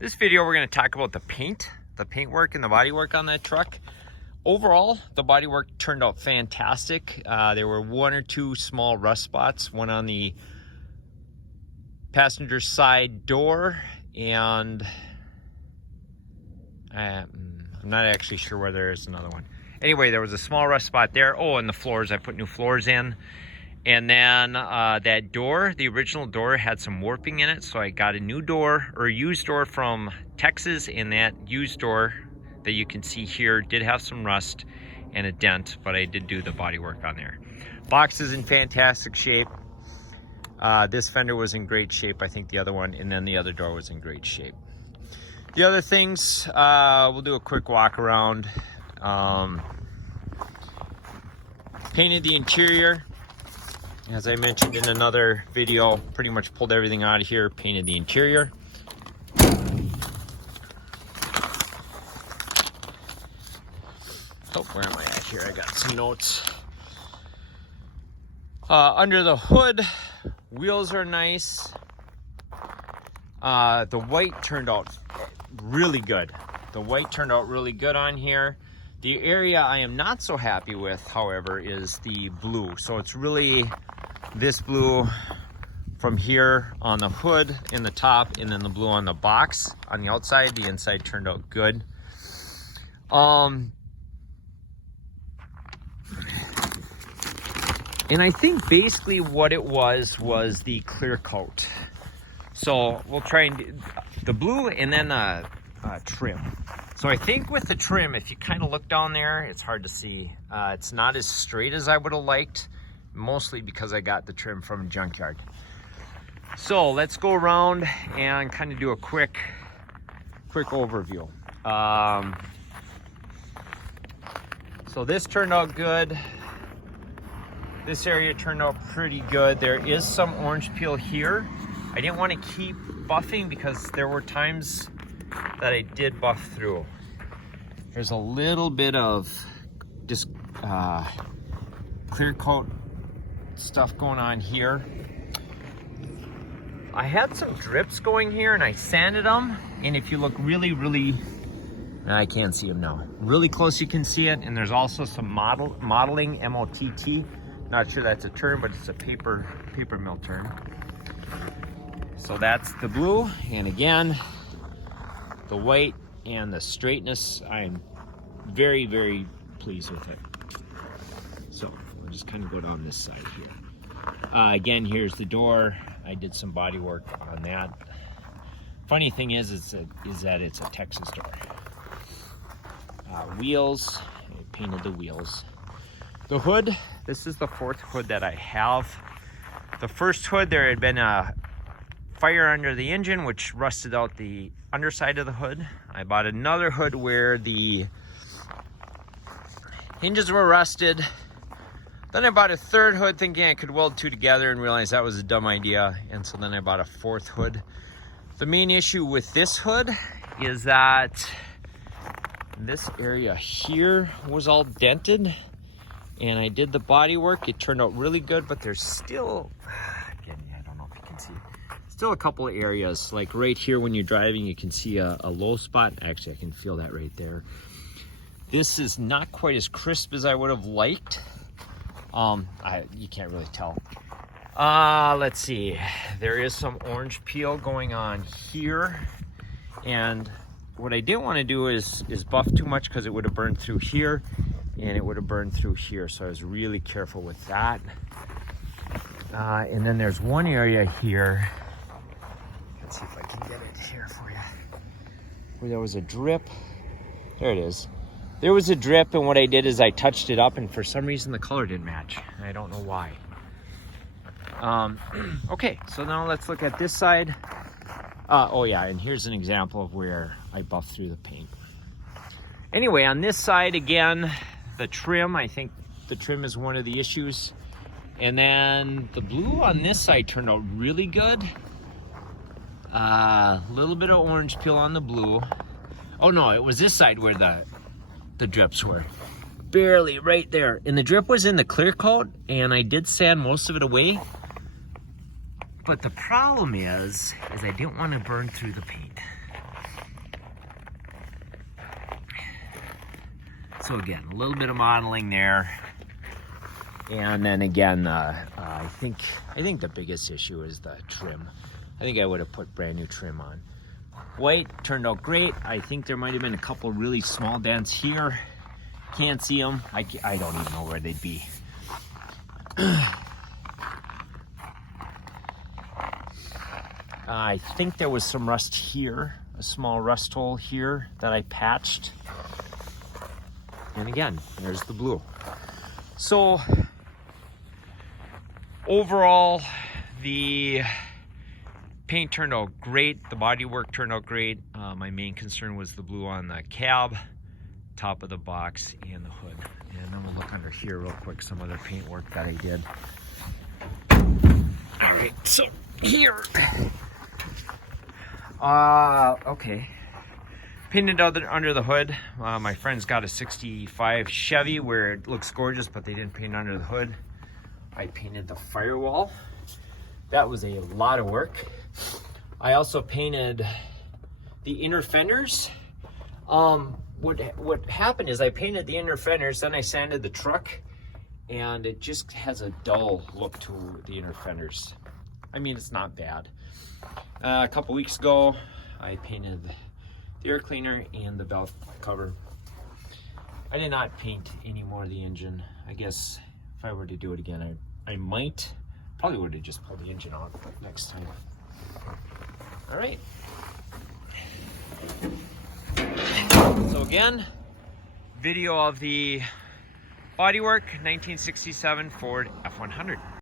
This video we're going to talk about the paint work and the body work on that truck. Overall, the body work turned out fantastic. There were one or two small rust spots, one on the passenger side door, and I'm not actually sure where there is another one. Anyway, there was a small rust spot there. Oh, and the floors, I put new floors in. And then that door, the original door, had some warping in it, so I got a new door, or a used door from Texas, and that used door that you can see here did have some rust and a dent, but I did do the body work on there. Box is in fantastic shape. This fender was in great shape, I think the other one, and then the other door was in great shape. The other things, we'll do a quick walk around. Painted the interior. As I mentioned in another video, pretty much pulled everything out of here, painted the interior. Oh, where am I at here? I got some notes. Under the hood, wheels are nice. The white turned out really good. The white turned out really good on here. The area I am not so happy with, however, is the blue. So it's really this blue from here on the hood in the top, and then the blue on the box on the outside. The inside turned out good. And I think basically what it was the clear coat. So we'll try and do the blue and then trim. So I think with the trim, if you kind of look down there, it's hard to see. It's not as straight as I would have liked, mostly because I got the trim from a junkyard. So let's go around and kind of do a quick overview. So this turned out good. This area turned out pretty good. There is some orange peel here. I didn't want to keep buffing because there were times that I did buff through. There's a little bit of just clear coat stuff going on here. I had some drips going here and I sanded them, and if you look really, I can't see them now, really close you can see it. And there's also some mottling, M-O-T-T. Not sure that's a term, but it's a paper mill term. So that's the blue, and again, the white and the straightness, I'm very pleased with it. So we'll just kind of go down this side here. Again, here's the door. I did some body work on that. Funny thing is that it's a Texas door. Wheels, I painted the wheels. The hood, this is the fourth hood that I have. The first hood, there had been a fire under the engine, which rusted out the underside of the hood. I bought another hood where the hinges were rusted. Then I bought a third hood thinking I could weld two together and realized that was a dumb idea. And so then I bought a fourth hood. The main issue with this hood is that this area here was all dented, and I did the body work. It turned out really good, but there's still, again, I don't know if you can see, still a couple of areas, like right here when you're driving, you can see a low spot. Actually, I can feel that right there. This is not quite as crisp as I would have liked. You can't really tell. Let's see. There is some orange peel going on here. And what I didn't want to do is buff too much, because it would have burned through here and it would have burned through here. So I was really careful with that. And then there's one area here. Let's see if I can get it here for you. Where there was a drip. There it is. There was a drip, and what I did is I touched it up, and for some reason the color didn't match. I don't know why. Okay, so now let's look at this side. Oh yeah, and here's an example of where I buffed through the paint. Anyway, on this side, again, the trim, I think the trim is one of the issues. And then the blue on this side turned out really good. A little bit of orange peel on the blue. Oh no, it was this side where the drips were. Barely right there. And the drip was in the clear coat, and I did sand most of it away. But the problem is I didn't want to burn through the paint. So again, a little bit of modeling there. And then again, I think the biggest issue is the trim. I think I would have put brand new trim on. White turned out great. I think there might have been a couple really small dents here. Can't see them. I don't even know where they'd be. I think there was some rust here, a small rust hole here that I patched. And again, there's the blue. So overall, the paint turned out great. The bodywork turned out great. My main concern was the blue on the cab, top of the box, and the hood. And then we'll look under here real quick, some other paint work that I did. All right, so here. Okay. Painted out under the hood. My friend's got a 65 Chevy where it looks gorgeous, but they didn't paint under the hood. I painted the firewall. That was a lot of work. I also painted the inner fenders. What happened is I painted the inner fenders, then I sanded the truck, and it just has a dull look to the inner fenders. I mean, it's not bad. A couple weeks ago, I painted the air cleaner and the valve cover. I did not paint any more of the engine. I guess if I were to do it again, I might. Probably would have just pulled the engine out next time. All right. So again, video of the Bodywork 1967 Ford F100.